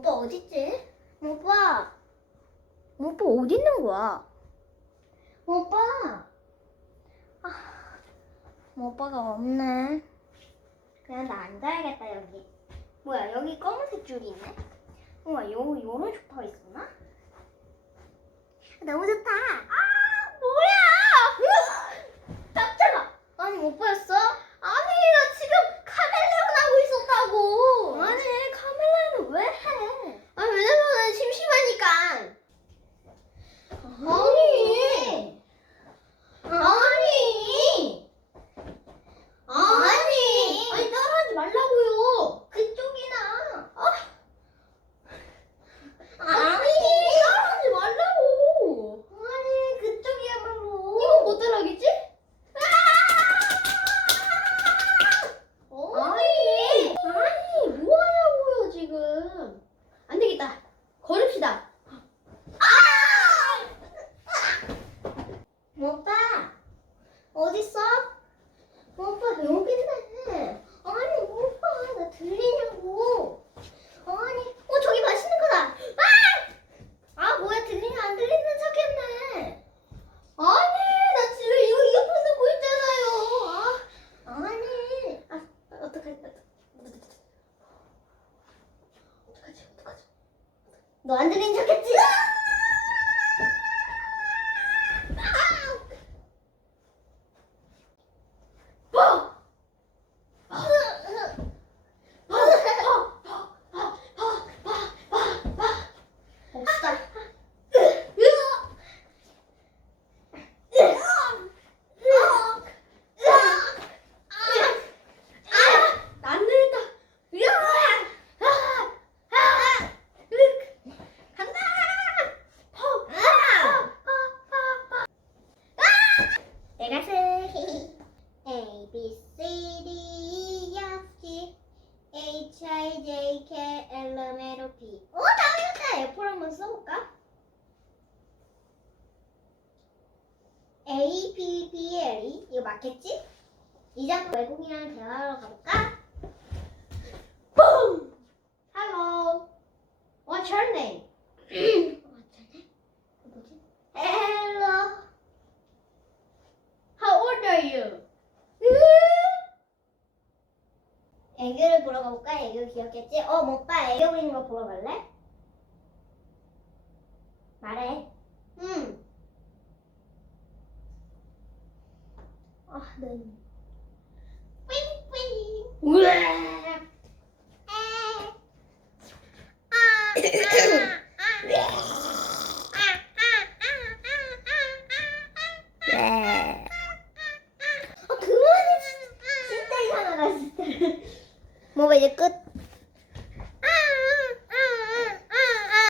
오빠 어딨지? 오빠. 오빠 어디 있는 거야? 오빠. 아, 오빠가 없네. 그냥 나 앉아야겠다 여기. 뭐야 여기 검은색 줄이 있네. 우와 요 요런 소파가 있었나? 너무 좋다. 아! 너안 들리는 척했지? A P B L E 이거 맞겠지? 이자도 외국인이랑 대화하러 가볼까? 뿡! Hello What's your name? 뭐지? Hello How old are you? 애교를 보러 가볼까? 애교 귀엽겠지? 어, 뭐 오빠 애교 부리는 거 보러 갈래? 말해. 네. 뿌잉뿌잉. 아 그만해 진짜 이제 끝.